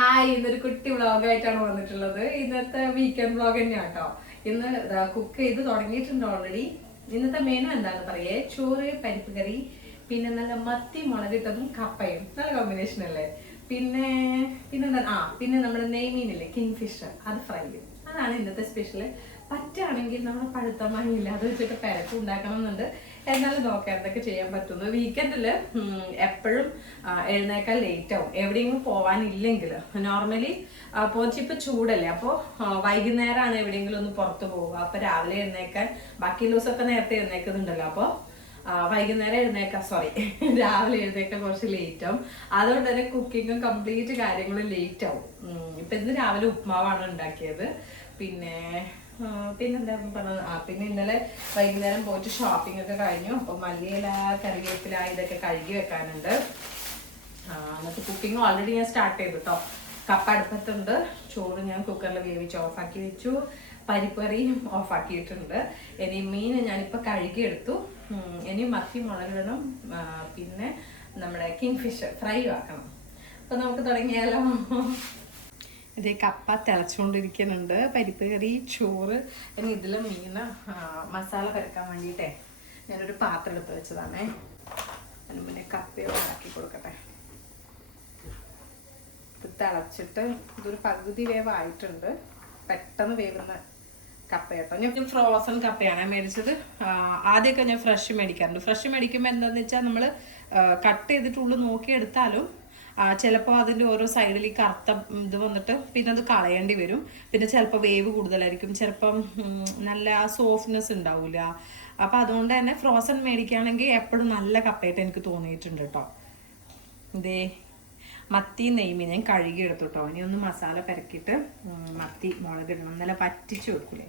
Hi, ഇന്നൊരു കുട്ടി വ്ളോഗായിട്ടാണ് വന്നിട്ടുള്ളത്. ഇന്നത്തെ വീക്കെൻഡ് വ്ളോഗ് തന്നെയാണ് കേട്ടോ. ഇന്ന് കുക്ക് ചെയ്ത് തുടങ്ങിയിട്ടുണ്ട് ഓൾറെഡി. ഇന്നത്തെ മെനു എന്താന്ന് പറയേ, ചോറ്, പരിപ്പ് കറി, പിന്നെ നല്ല മത്തി മുളകിട്ടതും കപ്പയും. നല്ല കോമ്പിനേഷൻ അല്ലേ? പിന്നെ നമ്മുടെ നെയ്മീനില്ലേ, കിങ് ഫിഷ്, അത് ഫ്രൈ ചെയ്യും. അതാണ് ഇന്നത്തെ സ്പെഷ്യല്. പറ്റുകയാണെങ്കിൽ നമ്മൾ പഴുത്ത മാങ്ങയില്ല അത് വെച്ചിട്ട് പെരക്ക് ഉണ്ടാക്കണം എന്നുണ്ട്. എന്നാലും നോക്കാം എന്തൊക്കെ ചെയ്യാൻ പറ്റുന്നു. വീക്കെൻഡില് എപ്പോഴും എഴുന്നേക്കാൻ ലേറ്റ് ആവും, എവിടെയെങ്കിലും പോവാനില്ലെങ്കിൽ. നോർമലി പോച്ചിപ്പോ ചൂടല്ലേ, അപ്പോൾ വൈകുന്നേരമാണ് എവിടെയെങ്കിലും ഒന്ന് പുറത്ത് പോവുക. അപ്പൊ രാവിലെ എഴുന്നേക്കാൻ ബാക്കി ദിവസമൊക്കെ നേരത്തെ എഴുന്നേക്കുന്നുണ്ടല്ലോ. അപ്പോൾ വൈകുന്നേരം എഴുന്നേക്കാം, രാവിലെ എഴുന്നേക്കാൻ കുറച്ച് ലേറ്റ് ആവും. അതുകൊണ്ട് തന്നെ കുക്കിങ്ങും കംപ്ലീറ്റ് കാര്യങ്ങളും ലേറ്റ് ആവും. ഇപ്പൊ ഇന്ന് രാവിലെ ഉപ്മാവാണ് ഉണ്ടാക്കിയത്. പിന്നെന്താ പറഞ്ഞത്, പിന്നെ ഇന്നലെ വൈകുന്നേരം പോയിട്ട് ഷോപ്പിംഗ് ഒക്കെ കഴിഞ്ഞു. അപ്പൊ മല്ലിയില, കറിവേപ്പില ഇതൊക്കെ കഴുകി വെക്കാനുണ്ട്. എന്നിട്ട് കുക്കിംഗ് ഓൾറെഡി ഞാൻ സ്റ്റാർട്ട് ചെയ്തു കേട്ടോ. കപ്പ അടുപ്പത്തുണ്ട്, ചോറ് ഞാൻ കുക്കറിൽ വേവിച്ച് ഓഫാക്കി വെച്ചു, പരിപ്പ് കറിയും ഓഫാക്കിയിട്ടുണ്ട്. ഇനി മീൻ ഞാനിപ്പോൾ കഴുകിയെടുത്തു. ഇനി മത്തി മുളകിടണം, പിന്നെ നമ്മുടെ കിങ് ഫിഷ് ഫ്രൈ ആക്കണം. അപ്പൊ നമുക്ക് തുടങ്ങിയാലോ. ഇതേ കപ്പ തിളച്ചുകൊണ്ടിരിക്കുന്നുണ്ട്, പരിപ്പ് കറി, ചോറ്. ഇനി ഇതിലും മീന് മസാല പരക്കാൻ വേണ്ടിയിട്ടേ ഞാനൊരു പാത്രം എടുത്ത് വെച്ചതാണേ. അതിന് മുന്നേ കപ്പയോട് ആക്കി കൊടുക്കട്ടെ. ഇത് തിളച്ചിട്ട് ഇതൊരു പകുതി വേവായിട്ടുണ്ട്. പെട്ടെന്ന് വേവുന്ന കപ്പ കേട്ടോ. ഞാൻ ഫ്രോസൺ കപ്പയാണ് മേടിച്ചത്. ആദ്യമൊക്കെ ഞാൻ ഫ്രഷ് മേടിക്കാറുണ്ട്. ഫ്രഷ് മേടിക്കുമ്പോൾ എന്താണെന്ന് വെച്ചാൽ നമ്മൾ കട്ട് ചെയ്തിട്ട് ഉള്ളു നോക്കിയെടുത്താലും ചിലപ്പോൾ അതിൻ്റെ ഓരോ സൈഡിൽ ഈ കറുത്ത ഇത് വന്നിട്ട് പിന്നെ അത് കളയേണ്ടി വരും. പിന്നെ ചിലപ്പോൾ വേവ് കൂടുതലായിരിക്കും, ചിലപ്പം നല്ല സോഫ്റ്റ്നെസ് ഉണ്ടാവില്ല. അപ്പം അതുകൊണ്ട് തന്നെ ഫ്രോസൺ മേടിക്കുകയാണെങ്കിൽ എപ്പോഴും നല്ല കപ്പയായിട്ട് എനിക്ക് തോന്നിയിട്ടുണ്ട് കേട്ടോ. ഇതേ മത്തി നെയ്മീൻ ഞാൻ കഴുകി എടുത്തു കേട്ടോ. ഇനി ഒന്ന് മസാല പെരക്കിയിട്ട് മത്തി മുളകിടണം. നല്ല വറ്റിച്ച് വെക്കൂലേ,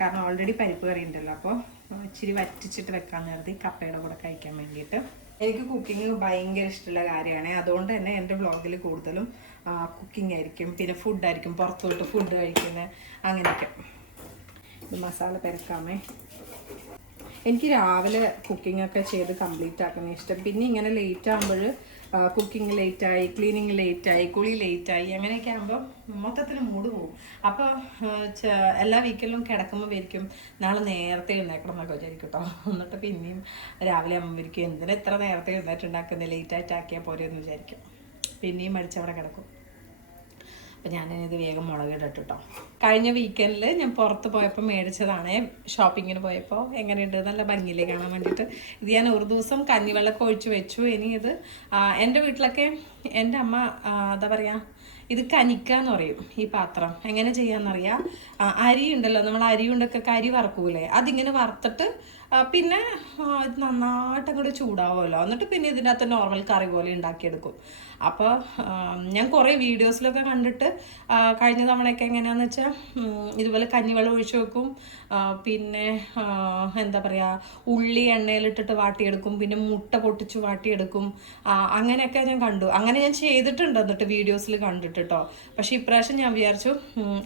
കാരണം ഓൾറെഡി പരിപ്പ് കറി ഉണ്ടല്ലോ. അപ്പോൾ ഇച്ചിരി വറ്റിച്ചിട്ട് വെക്കാൻ നേരത്തെ കപ്പയുടെ കൂടെ കഴിക്കാൻ വേണ്ടിയിട്ട്. എനിക്ക് കുക്കിംഗ് ഭയങ്കര ഇഷ്ടമുള്ള കാര്യമാണ്. അതുകൊണ്ട് തന്നെ എൻ്റെ വ്ളോഗിൽ കൂടുതലും കുക്കിംഗ് ആയിരിക്കും, പിന്നെ ഫുഡായിരിക്കും, പുറത്തോട്ട് ഫുഡ് കഴിക്കുന്നത്, അങ്ങനെയൊക്കെ. ഇത് മസാല പെരക്കാമേ. എനിക്ക് രാവിലെ കുക്കിംഗ് ഒക്കെ ചെയ്ത് കംപ്ലീറ്റ് ആക്കുന്ന ഇഷ്ടം. പിന്നെ ഇങ്ങനെ ലേറ്റ് ആകുമ്പോൾ കുക്കിംഗ് ലേറ്റായി, ക്ലീനിങ് ലേറ്റായി, കുളി ലേറ്റായി, അങ്ങനെയൊക്കെ ആകുമ്പോൾ മൊത്തത്തിൽ മൂഡ് പോകും. അപ്പോൾ എല്ലാ വീക്കിലും കിടക്കുമ്പോൾ വിചാരിക്കും നാളെ നേരത്തെ എഴുന്നേക്കണം എന്നൊക്കെ വിചാരിക്കും കേട്ടോ. എന്നിട്ട് പിന്നെയും രാവിലെ അമ്മ വിചാരിക്കും എന്തിനാ ഇത്ര നേരത്തെ എഴുന്നേറ്റുണ്ടാക്കുന്നത്, ലേറ്റായിട്ട് ആക്കിയാൽ പോരെ എന്ന് വിചാരിക്കും. പിന്നെയും മടിച്ചവിടെ കിടക്കും. അപ്പം ഞാനിത് വേഗം മുളകിടട്ടെ കേട്ടോ. കഴിഞ്ഞ വീക്കെൻഡിൽ ഞാൻ പുറത്ത് പോയപ്പോൾ മേടിച്ചതാണ്. ഷോപ്പിങ്ങിന് പോയപ്പോൾ എങ്ങനെയുണ്ട്, നല്ല ഭംഗിയിലേ കാണാൻ വേണ്ടിയിട്ട്. ഇത് ഞാൻ ഒരു ദിവസം കഞ്ഞിവെള്ളമൊക്കെ ഒഴിച്ച് വെച്ചു. ഇനി ഇത് എൻ്റെ വീട്ടിലൊക്കെ എൻ്റെ അമ്മ എന്താ പറയുക, ഇത് കനിക്ക എന്ന് പറയും ഈ പാത്രം. എങ്ങനെ ചെയ്യാന്നറിയാം, അരി ഉണ്ടല്ലോ, നമ്മൾ അരി കൊണ്ടൊക്കെ കരി വറക്കൂലേ, അതിങ്ങനെ വറുത്തിട്ട് പിന്നെ ഇത് നന്നായിട്ട് അങ്ങോട്ട് ചൂടാവുമല്ലോ, എന്നിട്ട് പിന്നെ ഇതിൻ്റെ അകത്ത് നോർമൽ കറി പോലെ ഉണ്ടാക്കിയെടുക്കും. അപ്പോൾ ഞാൻ കുറേ വീഡിയോസിലൊക്കെ കണ്ടിട്ട് കഴിഞ്ഞ തവണയൊക്കെ എങ്ങനെയാണെന്ന് വെച്ചാൽ ഇതുപോലെ കഞ്ഞിവെള്ളം ഒഴിച്ചു വെക്കും, പിന്നെ എന്താ പറയുക, ഉള്ളി എണ്ണയിലിട്ടിട്ട് വാട്ടിയെടുക്കും, പിന്നെ മുട്ട പൊട്ടിച്ച് വാട്ടിയെടുക്കും. അങ്ങനെയൊക്കെ ഞാൻ കണ്ടു, അങ്ങനെ ഞാൻ ചെയ്തിട്ടുണ്ട് എന്നിട്ട് വീഡിയോസിൽ കണ്ടിട്ട് കേട്ടോ. പക്ഷേ ഇപ്രാവശ്യം ഞാൻ വിചാരിച്ചു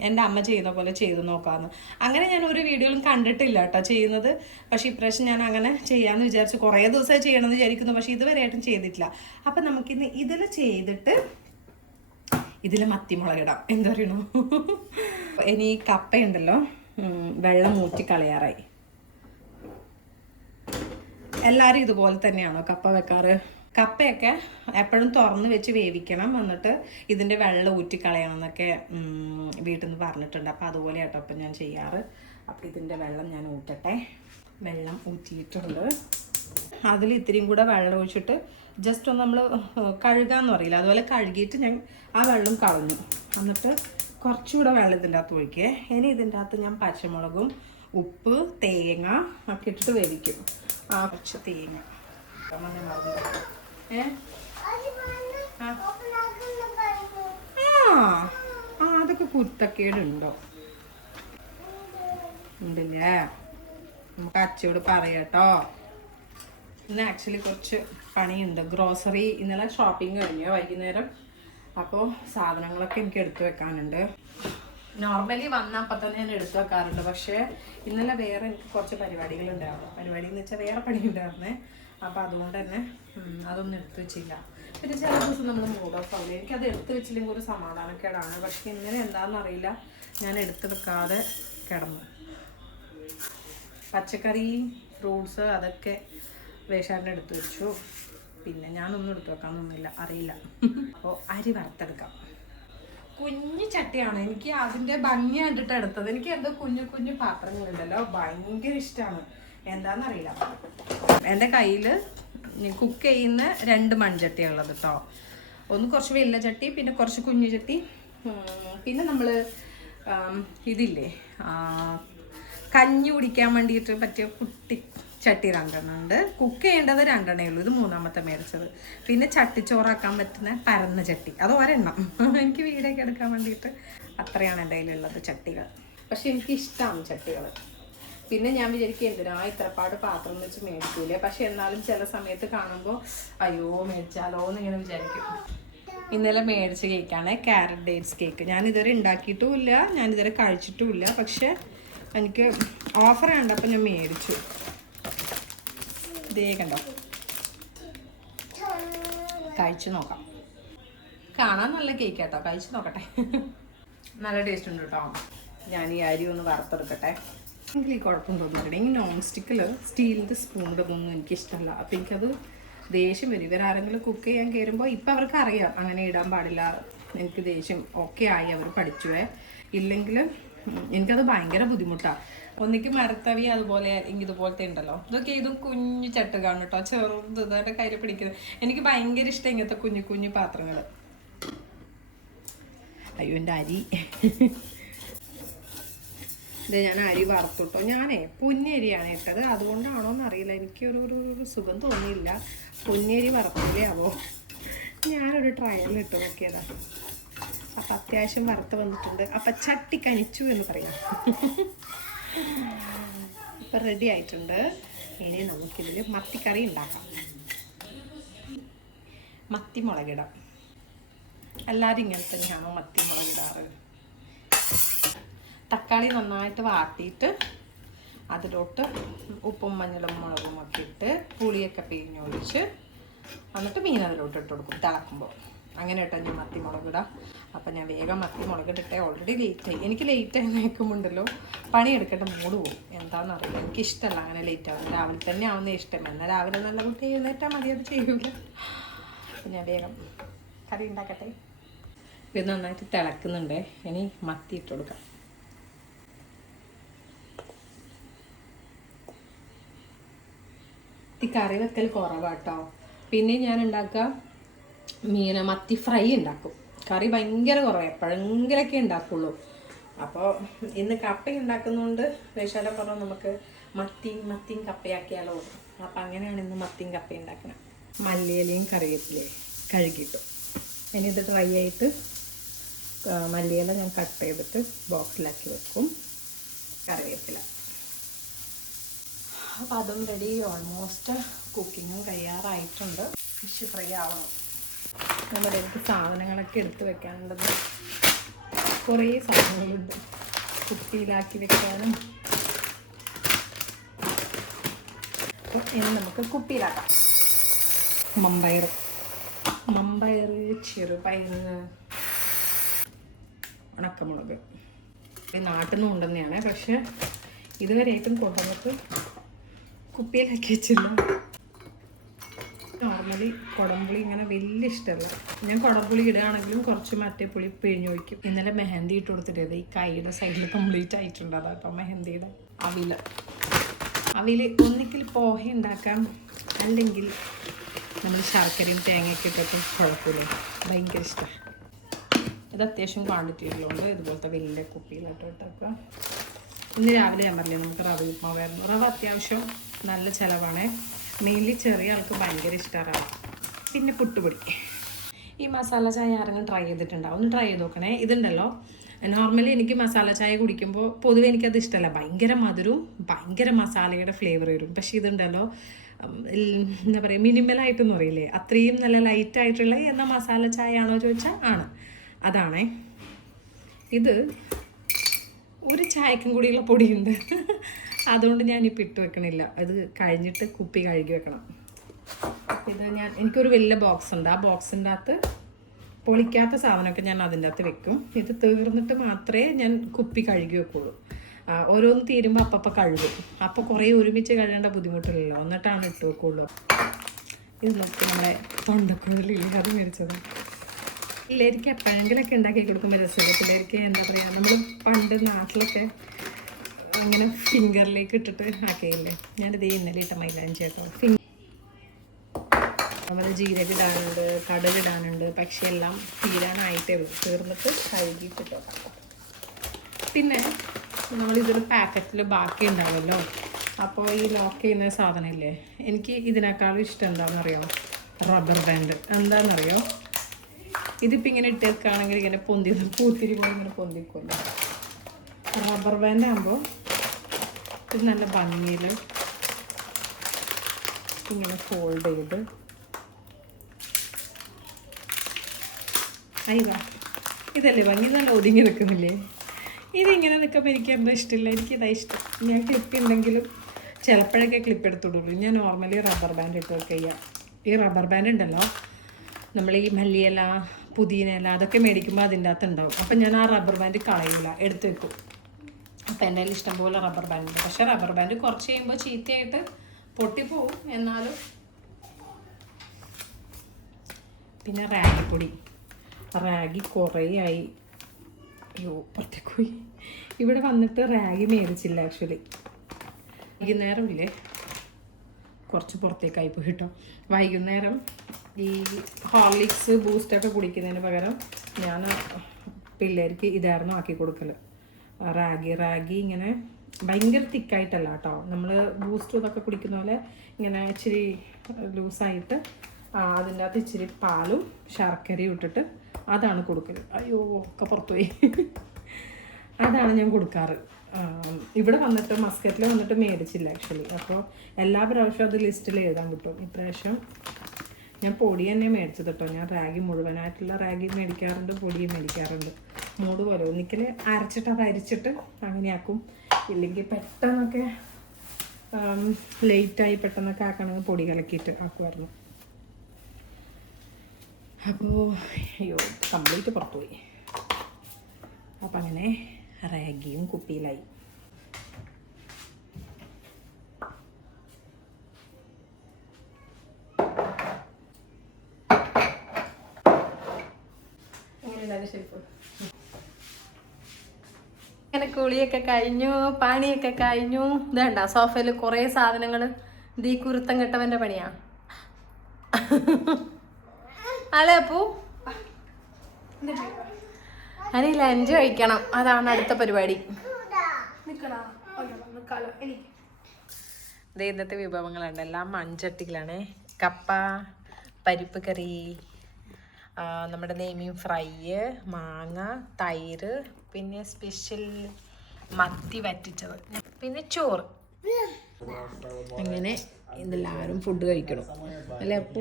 എൻ്റെ അമ്മ ചെയ്യുന്ന പോലെ ചെയ്ത് നോക്കാമെന്ന്. അങ്ങനെ ഞാൻ ഒരു വീഡിയോയിലും കണ്ടിട്ടില്ല കേട്ടോ ചെയ്യുന്നത്. പക്ഷേ ഇപ്രാവശ്യം ഞാൻ അങ്ങനെ ചെയ്യാമെന്ന് വിചാരിച്ചു. കുറേ ദിവസമായി ചെയ്യണമെന്ന് വിചാരിക്കുന്നു, പക്ഷേ ഇതുവരെയായിട്ടും ചെയ്തിട്ടില്ല. അപ്പം നമുക്കിന്ന് ഇതിൽ ചെയ്തിട്ട് ഇതിൽ മത്തിമുളകിടാം. എന്താ പറയണു, ഇനി കപ്പയുണ്ടല്ലോ വെള്ളം ഊറ്റി കളയാറായി. എല്ലാവരും ഇതുപോലെ തന്നെയാണോ കപ്പ വെക്കാറ്? കപ്പയൊക്കെ എപ്പോഴും തുറന്ന് വെച്ച് വേവിക്കണം, എന്നിട്ട് ഇതിൻ്റെ വെള്ളം ഊറ്റിക്കളയണം എന്നൊക്കെ വീട്ടിൽ നിന്ന് പറഞ്ഞിട്ടുണ്ട്. അപ്പോൾ അതുപോലെ കേട്ടോ അപ്പം ഞാൻ ചെയ്യാറ്. അപ്പോൾ ഇതിൻ്റെ വെള്ളം ഞാൻ ഊറ്റട്ടെ. വെള്ളം ഊറ്റിയിട്ടുണ്ട്. അതിൽ ഇത്തിരിയും കൂടെ വെള്ളം ഒഴിച്ചിട്ട് ജസ്റ്റ് ഒന്ന് നമ്മൾ കഴുകാമെന്ന് പറയില്ല, അതുപോലെ കഴുകിയിട്ട് ഞാൻ ആ വെള്ളം കളഞ്ഞു. എന്നിട്ട് കുറച്ചുകൂടെ വെള്ളം ഇതിൻ്റെ അകത്ത് ഒഴിക്കേ. ഇനി ഇതിൻ്റെ അകത്ത് ഞാൻ പച്ചമുളകും ഉപ്പ് തേങ്ങ ഒക്കെ ഇട്ടിട്ട് വേവിക്കും. കുറച്ച് തേങ്ങ അതൊക്കെ കുരുത്തക്കേടുണ്ടോ ഉണ്ടല്ലേ, നമുക്ക് അച്ഛയോട് പറയാട്ടോ. ഇന്ന് ആക്ച്വലി കുറച്ച് പണിയുണ്ട്. ഗ്രോസറി ഇന്നലെ ഷോപ്പിംഗ് കഴിഞ്ഞു വൈകുന്നേരം. അപ്പോൾ സാധനങ്ങളൊക്കെ എനിക്ക് എടുത്തു വെക്കാനുണ്ട്. നോർമലി വന്നപ്പോൾ തന്നെ ഞാൻ എടുത്തു വെക്കാറുണ്ട്, പക്ഷേ ഇന്നലെ വേറെ എനിക്ക് കുറച്ച് പരിപാടികളുണ്ടായിരുന്നു. പരിപാടി എന്ന് വെച്ചാൽ വേറെ പണി ഉണ്ടായിരുന്നേ. അപ്പോൾ അതുകൊണ്ട് തന്നെ അതൊന്നും എടുത്തു വെച്ചില്ല. പിന്നെ ചില ദിവസം നമ്മൾ മൂഡ് ഓഫ് ആവില്ല. എനിക്കത് എടുത്ത് വെച്ചില്ലെങ്കിൽ ഒരു സമാധാനക്കേടാണ്. പക്ഷെ ഇങ്ങനെ എന്താണെന്നറിയില്ല, ഞാൻ എടുത്ത് വെക്കാതെ കിടന്നു. പച്ചക്കറി, ഫ്രൂട്ട്സ് അതൊക്കെ വേഷാറിൻ്റെ എടുത്ത് വെച്ചു. പിന്നെ ഞാനൊന്നും എടുത്ത് വെക്കാനൊന്നുമില്ല, അറിയില്ല. അപ്പോൾ അരി വറുത്തെടുക്കാം. കുഞ്ഞു ചട്ടിയാണ്, എനിക്ക് അതിൻ്റെ ഭംഗി കണ്ടിട്ട് എടുത്തത്. എനിക്ക് എന്തോ കുഞ്ഞു കുഞ്ഞു പാത്രങ്ങളുണ്ടല്ലോ, ഭയങ്കര ഇഷ്ടമാണ്. എന്താണെന്നറിയില്ല. എൻ്റെ കയ്യിൽ കുക്ക് ചെയ്യുന്ന 2 മൺചട്ടിയുള്ളത് കേട്ടോ. ഒന്ന് കുറച്ച് വലിയ ചട്ടി, പിന്നെ കുറച്ച് കുഞ്ഞു ചട്ടി. പിന്നെ നമ്മൾ ഇതില്ലേ, കഞ്ഞി കുടിക്കാൻ വേണ്ടിയിട്ട് പറ്റിയ കുട്ടി ചട്ടി 2 ഉണ്ട്. കുക്ക് ചെയ്യേണ്ടത് 2 ഉള്ളൂ. ഇത് 3ാമത്തെ മേടിച്ചത്. പിന്നെ ചട്ടിച്ചോറാക്കാൻ പറ്റുന്ന പരന്ന ചട്ടി, അത് ഒരെണ്ണം. എനിക്ക് വീടൊക്കെ എടുക്കാൻ വേണ്ടിയിട്ട് അത്രയാണ് എൻ്റെ കയ്യിലുള്ളത് ചട്ടികൾ. പക്ഷെ എനിക്ക് ഇഷ്ടമാണ് ചട്ടികൾ. പിന്നെ ഞാൻ വിചാരിക്കും എന്തിനാ ഇത്രപ്പാട് പാത്രം വെച്ച് മേടിക്കൂലേ. പക്ഷെ എന്നാലും ചില സമയത്ത് കാണുമ്പോൾ അയ്യോ മേടിച്ചാലോ എന്നിങ്ങനെ വിചാരിക്കും. ഇന്നലെ മേടിച്ച കേക്കാണ് ക്യാരറ്റ് ഡേറ്റ്സ് കേക്ക്. ഞാനിതുവരെ ഉണ്ടാക്കിയിട്ടുമില്ല, ഞാനിതുവരെ കഴിച്ചിട്ടുമില്ല. പക്ഷെ എനിക്ക് ഓഫർ കണ്ടപ്പോൾ ഞാൻ മേടിച്ചു. ഇതേ കണ്ടോ, കഴിച്ചു നോക്കാം. കാണാൻ നല്ല കേക്ക് കേട്ടോ, കഴിച്ചു നോക്കട്ടെ. നല്ല ടേസ്റ്റ് ഉണ്ട് കേട്ടോ. ഞാൻ ഈ അരി ഒന്ന് വറുത്തെടുക്കട്ടെ. എങ്കിൽ ഈ കുഴപ്പം തോന്നിയിട്ടുണ്ട്. ഈ നോൺ സ്റ്റിക്കിൽ സ്റ്റീലിൻ്റെ സ്പൂണിൻ്റെ ഒന്നും എനിക്കിഷ്ടമല്ല. അപ്പോൾ എനിക്കത് ദേഷ്യം വരും. ഇവരാരെങ്കിലും കുക്ക് ചെയ്യാൻ കയറുമ്പോൾ ഇപ്പം അവർക്ക് അറിയാം അങ്ങനെ ഇടാൻ പാടില്ല. എനിക്ക് ദേഷ്യം ഒക്കെ ആയി, അവർ പഠിച്ചുവേ. ഇല്ലെങ്കിൽ എനിക്കത് ഭയങ്കര ബുദ്ധിമുട്ടാണ്. ഒന്നിക്ക് മരത്തവി അതുപോലെ ഇതുപോലത്തെ ഉണ്ടല്ലോ, ഇതൊക്കെ ഇതും കുഞ്ഞു ചട്ടുകാണ് കേട്ടോ, ചെറുത് ഇതൊക്കെ കയ്യിൽ പിടിക്കുന്നത്. എനിക്ക് ഭയങ്കര ഇഷ്ടം ഇങ്ങനത്തെ കുഞ്ഞു കുഞ്ഞു പാത്രങ്ങൾ. അയ്യോ എൻ്റെ അരി. ഇത് ഞാൻ അരി വറുത്തുട്ടോ. ഞാനേ പൊന്നരിയാണ് ഇട്ടത്, അതുകൊണ്ടാണോ എന്നറിയില്ല, എനിക്കൊരു സുഖം തോന്നിയില്ല. പൊന്നരി വറുത്തില്ലേ ആവോ. ഞാനൊരു ട്രയൽ ഇട്ട് നോക്കിയതാണ്. അപ്പം അത്യാവശ്യം വറുത്ത് വന്നിട്ടുണ്ട്. അപ്പം ചട്ടി കനിച്ചു എന്ന് പറയാം. ഇപ്പം റെഡി ആയിട്ടുണ്ട്. ഇനി നമുക്കിതിൽ മത്തിക്കറി ഉണ്ടാക്കാം. മത്തി മുളകിടാം. എല്ലാവരും ഇങ്ങനെ തന്നെയാണോ മത്തി മുളകിടാറ്? തക്കാളി നന്നായിട്ട് വാട്ടിയിട്ട് അതിലോട്ട് ഉപ്പും മഞ്ഞളും മുളകും ഒക്കെ ഇട്ട് പുളിയൊക്കെ പിഴിഞ്ഞൊഴിച്ച് എന്നിട്ട് മീൻ അതിലോട്ട് ഇട്ട് കൊടുക്കും തിളക്കുമ്പോൾ. അങ്ങനെ ഇട്ടാൽ ഞാൻ മത്തി മുളകിടാം. അപ്പം ഞാൻ വേഗം മത്തി മുളകിട്ടെ. ഓൾറെഡി ലേറ്റായി. എനിക്ക് ലേറ്റായി നിൽക്കുമ്പോണ്ടല്ലോ പണിയെടുക്കേണ്ട മൂഡ് പോകും. എന്താണെന്നറിയില്ല, എനിക്കിഷ്ടമല്ല അങ്ങനെ ലേറ്റ് ആവും. രാവിലെ തന്നെ ആവുന്ന ഇഷ്ടം. എന്നാൽ രാവിലെ നല്ല കുട്ടി എഴുന്നേറ്റാൽ മതി, അത് ചെയ്യൂല. അപ്പം ഞാൻ വേഗം കറി ഉണ്ടാക്കട്ടെ. ഇത് നന്നായിട്ട് തിളക്കുന്നുണ്ട്. ഇനി മത്തി ഇട്ട് കൊടുക്കാം. കറി വെക്കൽ കുറവാട്ടോ. പിന്നെ ഞാൻ ഉണ്ടാക്കുക മത്തി ഫ്രൈ ഉണ്ടാക്കും. കറി ഭയങ്കര കുറവാണ്, എപ്പോഴെങ്കിലൊക്കെ ഉണ്ടാക്കുള്ളൂ. അപ്പോൾ ഇന്ന് കപ്പ ഉണ്ടാക്കുന്നതുകൊണ്ട് വേഷാല പറഞ്ഞു നമുക്ക് മത്തിയും കപ്പയാക്കിയാലോ. അപ്പം അങ്ങനെയാണ് ഇന്ന് മത്തിയും കപ്പ ഉണ്ടാക്കുന്നത്. മല്ലിയിലയും കറിവേപ്പിലയും കഴുകിയിട്ടു. ഇനി ഇത് ഡ്രൈ ആയിട്ട് മല്ലിയില ഞാൻ കട്ട് ചെയ്തിട്ട് ബോക്സിലാക്കി വെക്കും. കറിവേപ്പില അപ്പം അതും റെഡി. ഓൾമോസ്റ്റ് കുക്കിങ്ങും കഴിയാറായിട്ടുണ്ട്. ഫിഷ് ഫ്രൈ ആവണം. നമ്മുടെ അടുത്ത് സാധനങ്ങളൊക്കെ എടുത്ത് വെക്കാനുള്ളത് കുറേ സാധനങ്ങളുണ്ട്. കുപ്പിയിലാക്കി വെക്കാനും. ഇനി നമുക്ക് കുപ്പിയിലാക്കാം. മമ്പയർ, ചെറുപയർ, ഉണക്കമുളക്. നാട്ടിൽ നിന്ന് കൊണ്ടുവന്നെയാണ്. പക്ഷെ ഇതുവരെയായിട്ടും കൊണ്ടുവന്നിട്ട് കുപ്പിയിലാക്കി വെച്ചില്ല. നോർമലി കുടംപുളി ഇങ്ങനെ വലിയ ഇഷ്ടമല്ല. ഞാൻ കുടംപുളി ഇടുകയാണെങ്കിലും കുറച്ച് മറ്റേ പുളി പിഴിഞ്ഞ് ഒഴിക്കും. ഇന്നലെ മെഹന്തി ഇട്ട് കൊടുത്തിട്ട് ഈ കൈയുടെ സൈഡിൽ കംപ്ലീറ്റ് ആയിട്ടുണ്ട്. അതാട്ടോ മെഹന്തിയുടെ അവിൽ ഒന്നിക്കിൽ പോഹ ഉണ്ടാക്കാം, അല്ലെങ്കിൽ നമ്മൾ ശർക്കരയും തേങ്ങയൊക്കെ ഇട്ടിട്ട് കുഴപ്പമില്ല. ഭയങ്കര ഇഷ്ടമാണ്. ഇത് അത്യാവശ്യം ക്വാണ്ടിറ്റി ഉള്ളതുകൊണ്ട് ഇതുപോലത്തെ വലിയ കുപ്പിയിലിട്ട് ഇട്ടേക്കുക. ഇന്ന് രാവിലെ ഞാൻ പറഞ്ഞില്ലേ നമുക്ക് റവ ഉപ്പുമാവായിരുന്നു. റവ അത്യാവശ്യം നല്ല ചിലവാണ്. മെയിൻലി ചെറിയ ആൾക്ക് ഭയങ്കര ഇഷ്ടമാണ് റവ. പിന്നെ പുട്ടുപൊടി. ഈ മസാല ചായ ആരെങ്കിലും ട്രൈ ചെയ്തിട്ടുണ്ടാവും? ഒന്ന് ട്രൈ ചെയ്ത് നോക്കണേ. ഇതുണ്ടല്ലോ, നോർമലി എനിക്ക് മസാല ചായ കുടിക്കുമ്പോൾ പൊതുവെ എനിക്കത് ഇഷ്ടമല്ല. ഭയങ്കര മധുരവും ഭയങ്കര മസാലയുടെ ഫ്ലേവർ വരും. പക്ഷേ ഇതുണ്ടല്ലോ എന്താ പറയുക, മിനിമലായിട്ടെന്ന് പറയില്ലേ, അത്രയും നല്ല ലൈറ്റായിട്ടുള്ള എന്നാൽ മസാല ചായ ആണോ ചോദിച്ചാൽ ആണ്. അതാണേ ഇത്. ഒരു ചായക്കും കൂടിയുള്ള പൊടിയുണ്ട്. അതുകൊണ്ട് ഞാനിപ്പോൾ ഇട്ട് വെക്കണില്ല. അത് കഴിഞ്ഞിട്ട് കുപ്പി കഴുകി വെക്കണം. ഇത് എനിക്കൊരു വലിയ ബോക്സ് ഉണ്ട്. ആ ബോക്സിൻ്റെ അകത്ത് പൊളിക്കാത്ത സാധനമൊക്കെ ഞാൻ അതിൻ്റെ അകത്ത് വെക്കും. ഇത് തീർന്നിട്ട് മാത്രമേ ഞാൻ കുപ്പി കഴുകി വെക്കുള്ളൂ. ഓരോന്ന് തീരുമ്പോൾ അപ്പം കഴുകും. അപ്പോൾ കുറേ ഒരുമിച്ച് കഴുകേണ്ട ബുദ്ധിമുട്ടില്ലല്ലോ, എന്നിട്ടാണ് ഇട്ട് വെക്കുള്ളൂ. ഇത് നോക്കി നമ്മുടെ തൊണ്ടക്കുഴലില്ല, അത് മേടിച്ചത്. പിള്ളേർക്ക് എപ്പോഴെങ്കിലൊക്കെ ഉണ്ടാക്കി കൊടുക്കുമ്പോൾ രസമില്ല. പിള്ളേർക്ക് എന്താ പറയുക, നമ്മൾ പണ്ട് നാട്ടിലൊക്കെ അങ്ങനെ ഫിംഗറിലേക്ക് ഇട്ടിട്ട് ആക്കിയില്ലേ. ഞാനിത് ഇന്നലെ ഇട്ട മൈലാഞ്ചി കേട്ടോ. നമ്മൾ ജീരകം ഇടാനുണ്ട്, കടുക് ഇടാനുണ്ട്. പക്ഷേ എല്ലാം തീരാനായിട്ടേ ഉള്ളൂ. തീർന്നിട്ട് കഴുകിയിട്ടിട്ടോ. പിന്നെ നമ്മളിതൊരു പാക്കറ്റിൽ ബാക്കി ഉണ്ടാവുമല്ലോ. അപ്പോൾ ഈ ലോക്ക് ചെയ്യുന്ന സാധനമില്ലേ, എനിക്ക് ഇതിനേക്കാളും ഇഷ്ടം എന്താണെന്നറിയോ, റബ്ബർ ബാൻഡ്. എന്താണെന്നറിയോ, ഇതിപ്പോൾ ഇങ്ങനെ ഇട്ടേക്കാണെങ്കിൽ ഇങ്ങനെ പൂത്തിരി പോലെ ഇങ്ങനെ പൊന്തിക്കുമല്ലോ. റബ്ബർ ബാൻഡ് ആകുമ്പോൾ ഇത് നല്ല ഭംഗിയിൽ ഇങ്ങനെ ഫോൾഡ് ചെയ്ത് അയ്യോ ഇതല്ലേ ഭംഗി, നല്ല ഒതുങ്ങി നിൽക്കുന്നില്ലേ. ഇതിങ്ങനെ നിൽക്കുമ്പോൾ എനിക്ക് എന്താ ഇഷ്ടമില്ല, എനിക്കിതാ ഇഷ്ടം. ഞാൻ ക്ലിപ്പ് ഉണ്ടെങ്കിലും ചിലപ്പോഴൊക്കെ ക്ലിപ്പ് എടുത്തോളൂ. ഞാൻ നോർമലി റബ്ബർ ബാൻഡ് ഇട്ട് ചെയ്യാം. ഈ റബ്ബർ ബാൻഡ് ഉണ്ടല്ലോ, നമ്മൾ ഈ മല്ലിയില, പുതിന അതൊക്കെ മേടിക്കുമ്പോൾ അതിൻ്റെ അകത്ത് ഉണ്ടാവും. അപ്പം ഞാൻ ആ റബ്ബർ ബാൻഡ് കളയില്ല, എടുത്ത് വെക്കും. അപ്പം എൻ്റെ കയ്യിൽ ഇഷ്ടംപോലെ റബ്ബർ ബാൻഡ് ഉണ്ട്. പക്ഷേ റബ്ബർ ബാൻഡ് കുറച്ച് കഴിയുമ്പോൾ ചീത്തയായിട്ട് പൊട്ടിപ്പോവും. എന്നാലും പിന്നെ റാഗി കുറേ ആയി. അയ്യോ പുറത്തേക്ക് പോയി. ഇവിടെ വന്നിട്ട് റാഗി മേടിച്ചില്ല ആക്ച്വലി. വൈകുന്നേരം ഇല്ലേ, കുറച്ച് പുറത്തേക്കായി പോയി കേട്ടോ. വൈകുന്നേരം ഈ ഹോർലിക്സ് ബൂസ്റ്റൊക്കെ കുടിക്കുന്നതിന് പകരം ഞാൻ പിള്ളേർക്ക് ഇതായിരുന്നു ആക്കി കൊടുക്കൽ. റാഗി ഇങ്ങനെ ഭയങ്കര തിക്കായിട്ടല്ല കേട്ടോ, നമ്മൾ ബൂസ്റ്റ് ഇതൊക്കെ കുടിക്കുന്ന പോലെ ഇങ്ങനെ ഇച്ചിരി ലൂസായിട്ട് അതിൻ്റെ അകത്ത് ഇച്ചിരി പാലും ശർക്കരയും ഇട്ടിട്ട് അതാണ് കൊടുക്കൽ. അയ്യോ ഒക്കെ പുറത്തുപോയി. അതാണ് ഞാൻ കൊടുക്കാറ്. ഇവിടെ വന്നിട്ട് മസ്കറ്റിൽ വന്നിട്ട് മേടിച്ചില്ല ആക്ച്വലി. അപ്പോൾ എല്ലാ പ്രാവശ്യവും അത് ലിസ്റ്റിൽ എഴുതാൻ കിട്ടും. ഇപ്രാവശ്യം ഞാൻ പൊടി തന്നെ മേടിച്ചത് കേട്ടോ. ഞാൻ റാഗി മുഴുവനായിട്ടുള്ള റാഗി മേടിക്കാറുണ്ട്, പൊടിയും മേടിക്കാറുണ്ട്. മൂട് പോലെ ഒന്നിക്കൽ അരച്ചിട്ട് അത് അരിച്ചിട്ട് അങ്ങനെയാക്കും. ഇല്ലെങ്കിൽ പെട്ടെന്നൊക്കെ ലേറ്റായി പെട്ടെന്നൊക്കെ ആക്കണമെങ്കിൽ പൊടി കലക്കിയിട്ട് ആക്കുമായിരുന്നു. അപ്പോൾ അയ്യോ കംപ്ലീറ്റ് പുറത്തുപോയി. അപ്പം അങ്ങനെ റാഗിയും കുപ്പിയിലായി. അങ്ങനെ കുളിയൊക്കെ കഴിഞ്ഞു, പണിയൊക്കെ കഴിഞ്ഞു. ഇതേണ്ട സോഫയിൽ കുറേ സാധനങ്ങൾ. ഇത് ഈ കുരുത്തം കെട്ടവൻ്റെ പണിയാ അല്ലേ അപ്പൂ? അനി ലഞ്ച് കഴിക്കണം, അതാണ് അടുത്ത പരിപാടി. ഇന്നത്തെ വിഭവങ്ങളുണ്ട്, എല്ലാം മൺചട്ടികളാണ്. കപ്പ, പരിപ്പ് കറി, നമ്മുടെ നെയ്മീൻ ഫ്രൈ, മാങ്ങ, തൈര്, പിന്നെ സ്പെഷ്യൽ മത്തി വറ്റിച്ചത്, പിന്നെ ചോറ്. അങ്ങനെ ഇതെല്ലാവരും ഫുഡ് കഴിക്കണം അല്ലേ അപ്പൂ?